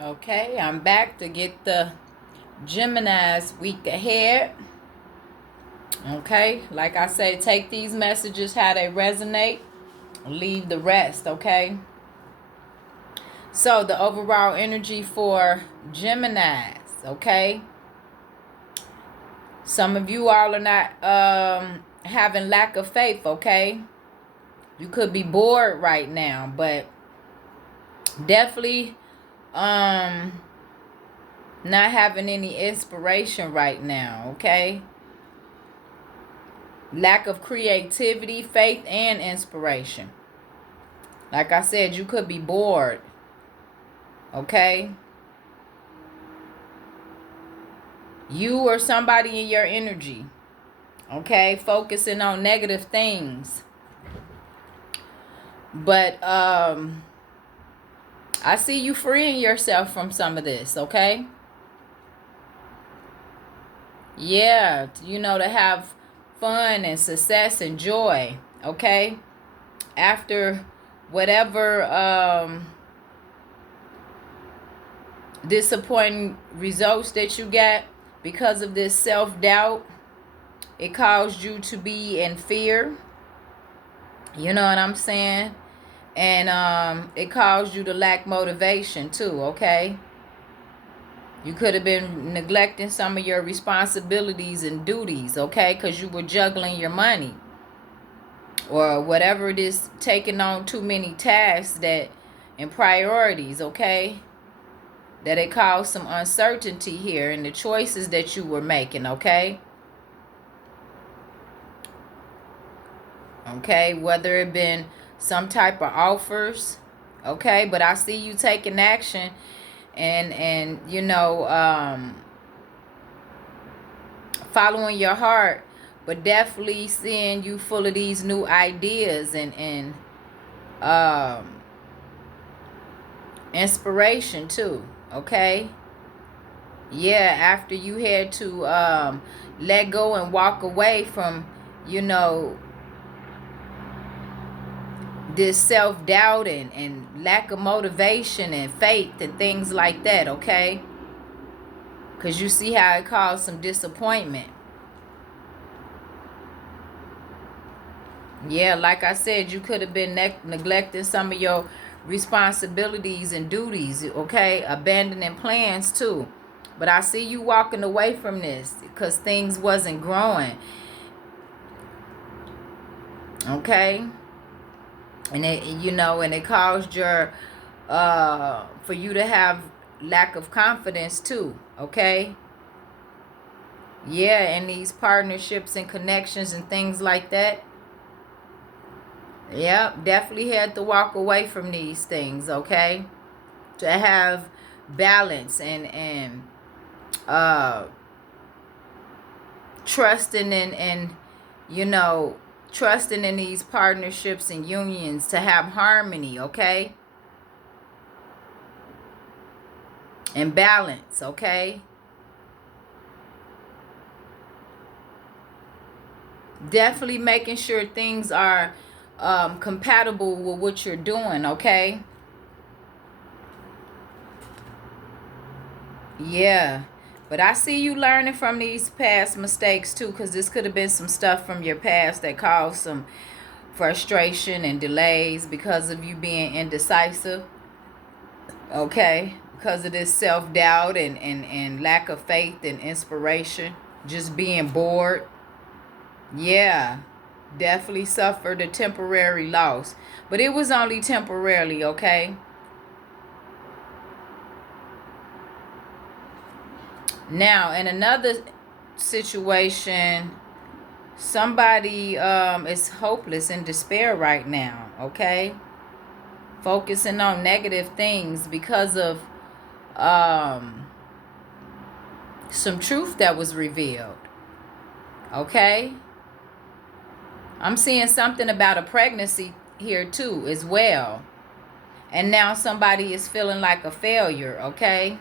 Okay, I'm back to get the Gemini's week ahead. Okay, like I say, take these messages how they resonate, leave the rest, okay? So, the overall energy for Geminis, okay? Some of you all are not having lack of faith, okay? You could be bored right now, but definitely not having any inspiration right now, okay? Lack of creativity, faith, and inspiration. Like I said, you could be bored, okay? You or somebody in your energy, okay? Focusing on negative things. But I see you freeing yourself from some of this, okay? Yeah, to have fun and success and joy, okay? After whatever disappointing results that you got because of this self-doubt, it caused you to be in fear. You know what I'm saying? And it caused you to lack motivation too, okay? You could have been neglecting some of your responsibilities and duties, okay? Because you were juggling your money. Or whatever it is, taking on too many tasks and priorities, okay? That it caused some uncertainty here in the choices that you were making, okay? Okay, whether it been some type of offers, okay? But I see you taking action and following your heart, but definitely seeing you full of these new ideas and inspiration too, okay? Yeah, after you had to let go and walk away from, you know, this self-doubt and lack of motivation and faith and things like that, okay? Because you see how it caused some disappointment. Yeah, like I said, you could have been neglecting some of your responsibilities and duties, okay? Abandoning plans too. But I see you walking away from this because things wasn't growing, okay? And it caused for you to have lack of confidence too, okay? Yeah, and these partnerships and connections and things like that. Yep, definitely had to walk away from these things, okay? To have balance and uh trusting and you know trusting in these partnerships and unions to have harmony, okay? And balance, okay? Definitely making sure things are compatible with what you're doing, okay? Yeah. But I see you learning from these past mistakes too, because this could have been some stuff from your past that caused some frustration and delays because of you being indecisive, okay? Because of this self-doubt and lack of faith and inspiration, just being bored. Yeah, definitely suffered a temporary loss. But it was only temporarily, okay? Now, in another situation, somebody is hopeless and despair right now, okay? Focusing on negative things because of some truth that was revealed, okay? I'm seeing something about a pregnancy here too as well. And now somebody is feeling like a failure, okay?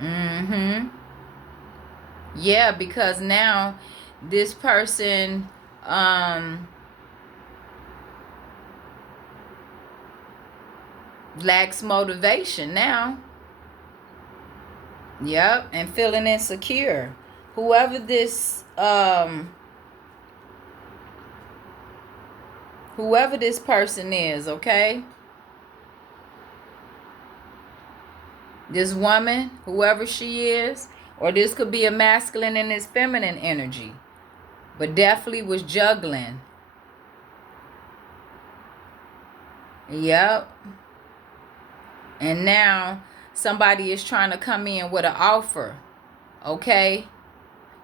Mm-hmm. Yeah, because now this person um lacks motivation now. Yep, and feeling insecure. Whoever this person is, okay? This woman, whoever she is, or this could be a masculine and his feminine energy, but definitely was juggling. Yep. And now somebody is trying to come in with an offer, okay?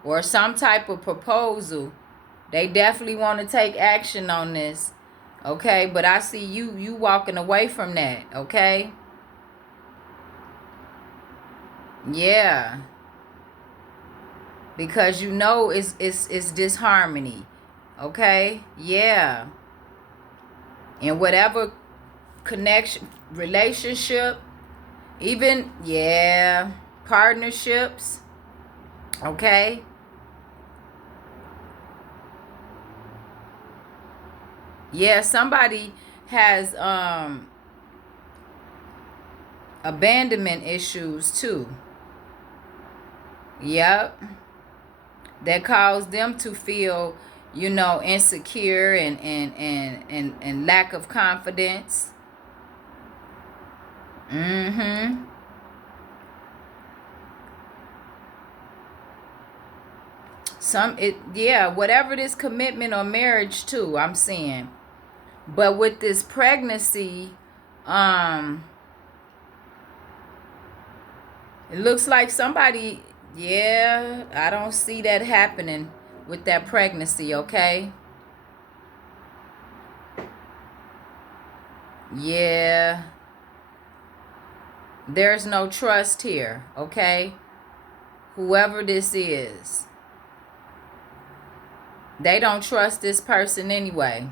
Or some type of proposal. They definitely want to take action on this, okay? But I see you walking away from that, okay? Yeah. Because you know it's disharmony, okay? Yeah. And whatever connection, relationship, even, yeah, partnerships, okay? Yeah, somebody has abandonment issues too. Yep. That caused them to feel, you know, insecure and lack of confidence. Mm-hmm. Whatever this commitment or marriage too, I'm saying. But with this pregnancy, it looks like somebody, yeah, I don't see that happening with that pregnancy, okay? Yeah. There's no trust here, okay? Whoever this is, they don't trust this person anyway.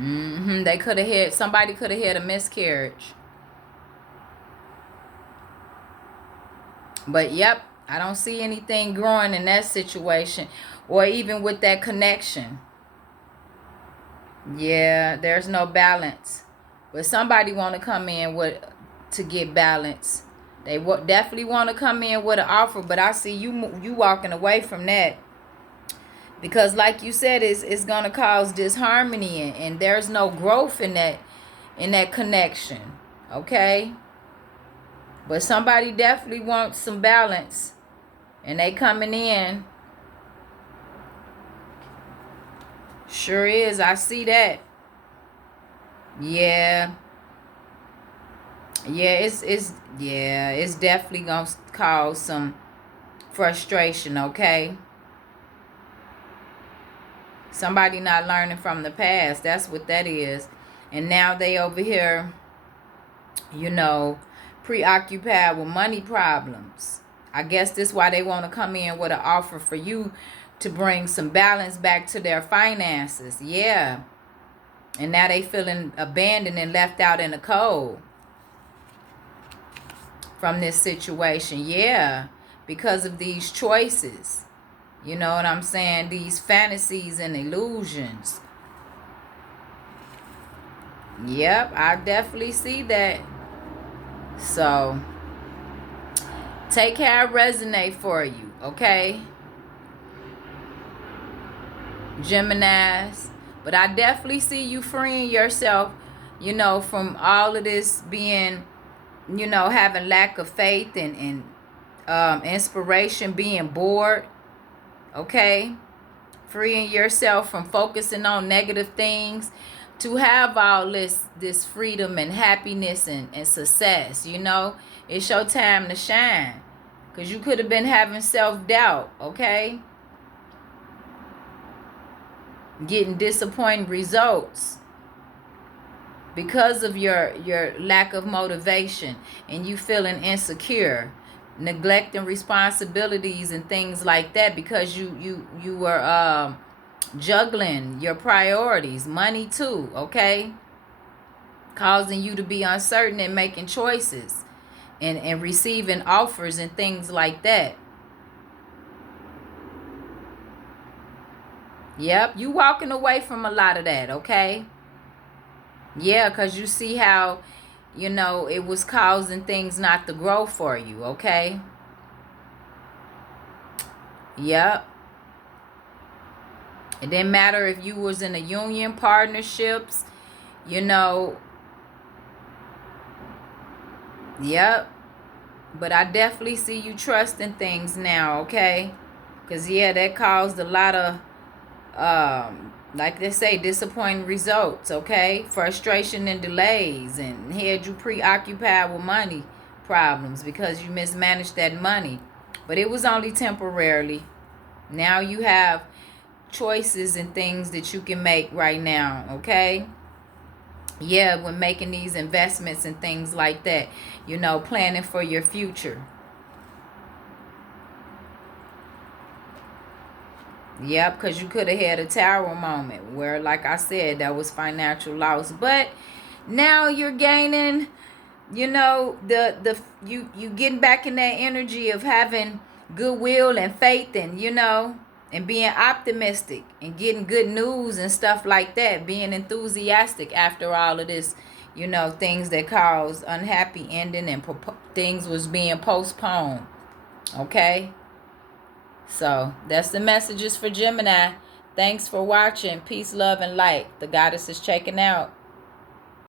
They could have had, somebody could have had a miscarriage. But yep, I don't see anything growing in that situation or even with that connection. Yeah, there's no balance. But somebody want to come in with to get balance. They definitely want to come in with an offer, but I see you walking away from that. Because like you said, it's going to cause disharmony and there's no growth in that connection. Okay? But somebody definitely wants some balance. And they coming in. Sure is. I see that. Yeah. Yeah, it's definitely going to cause some frustration, okay? Somebody not learning from the past. That's what that is. And now they over here, you know, preoccupied with money problems. I guess this is why they want to come in with an offer for you to bring some balance back to their finances. Yeah. And now they feeling abandoned and left out in the cold from this situation. Yeah. Because of these choices. You know what I'm saying? These fantasies and illusions. Yep, I definitely see that. So, take care, resonate for you, okay? Geminis. But I definitely see you freeing yourself, you know, from all of this being, you know, having lack of faith and inspiration, being bored, okay? Freeing yourself from focusing on negative things to have all this freedom and happiness and success, you know. It's your time to shine. Because you could have been having self-doubt, okay? Getting disappointing results because of your lack of motivation and you feeling insecure, neglecting responsibilities and things like that because you were juggling your priorities, money too, okay? Causing you to be uncertain and making choices and receiving offers and things like that. Yep, you walking away from a lot of that, okay? Yeah, because you see how, it was causing things not to grow for you, okay? Yep. It didn't matter if you was in a union, partnerships, you know. Yep. But I definitely see you trusting things now, okay? Because, yeah, that caused a lot of, like they say, disappointing results, okay? Frustration and delays, and had you preoccupied with money problems because you mismanaged that money. But it was only temporarily. Now you have choices and things that you can make right now, okay? Yeah, when making these investments and things like that, planning for your future. Yep, because you could have had a tower moment where, like I said, that was financial loss. But now you're gaining, you getting back in that energy of having goodwill and faith, and and being optimistic and getting good news and stuff like that, being enthusiastic after all of this, things that caused unhappy ending and things was being postponed. Okay, so that's the messages for Gemini. Thanks for watching. Peace, love, and light. The goddess is checking out.